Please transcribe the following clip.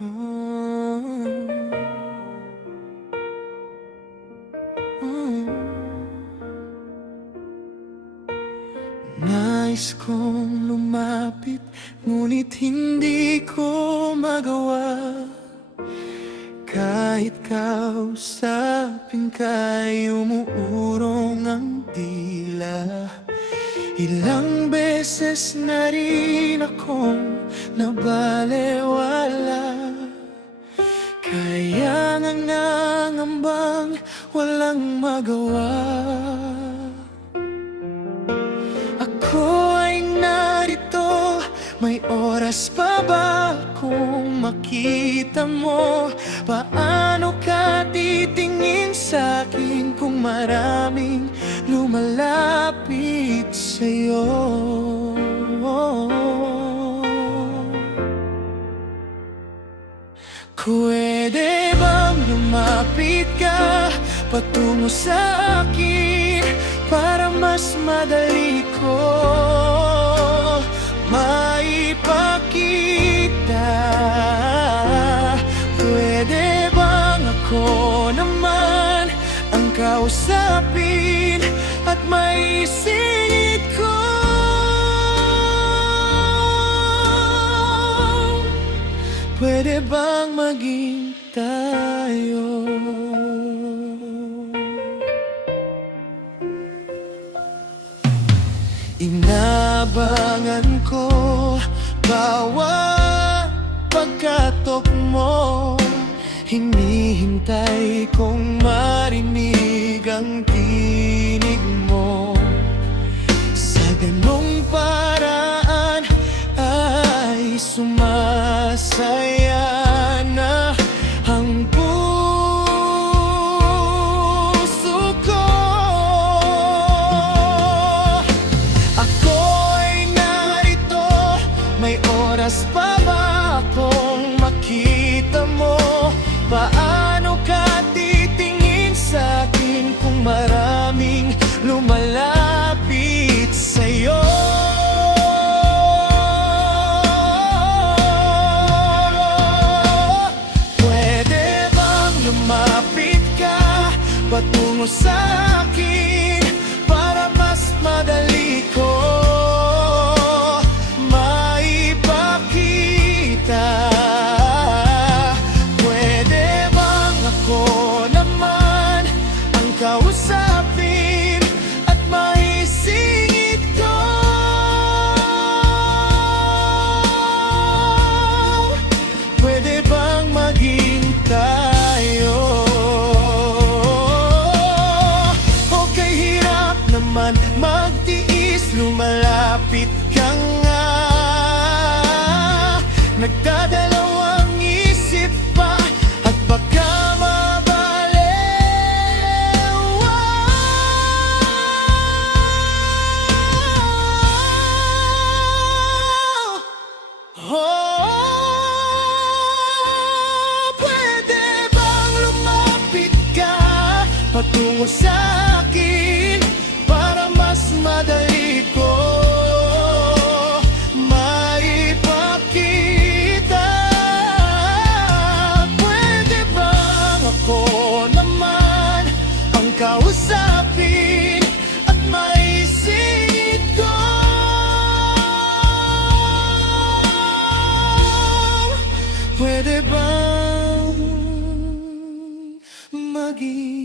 Nais kong lumapit, ngunit hindi ko magawa. Kahit kausapin ka'y umuurong ang dila. Ilang beses na rin akong nabalewala. Kaya nga nangangambang walang magawa. Ako ay narito, may oras pa ba kung makita mo? Paano ka titingin sa'kin kung maraming lumalapit sa'yo? Pwede bang lumapit ka patungo sa akin para mas madali ko maipakita? Pwede bang ako naman ang kausapin at maisingit ko? Pwede bang maging tayo? Inabangan ko bawat pagkatok mo. Hinihintay kong marinig ang tinig mo. Sa ganong paraan ay sumasaya na ang puso ko. Ako ay narito, may oras pa ba akong makita mo? Paano ka titingin sa'kin kung maraming lumalapit sa'yo? Pwede bang lumapit ka patungo sa'kin para mas madali ko maipakita? Kausapin at maisingit ko. Pwede bang maging tayo? Okay, hirap naman magtiis, lumalapit ka nga. Nagdadalawang isip pa at baka patungo sa'kin para mas madali ko maipakita. Pwede bang ako naman ang kausapin at maisingit ko? Pwede bang maging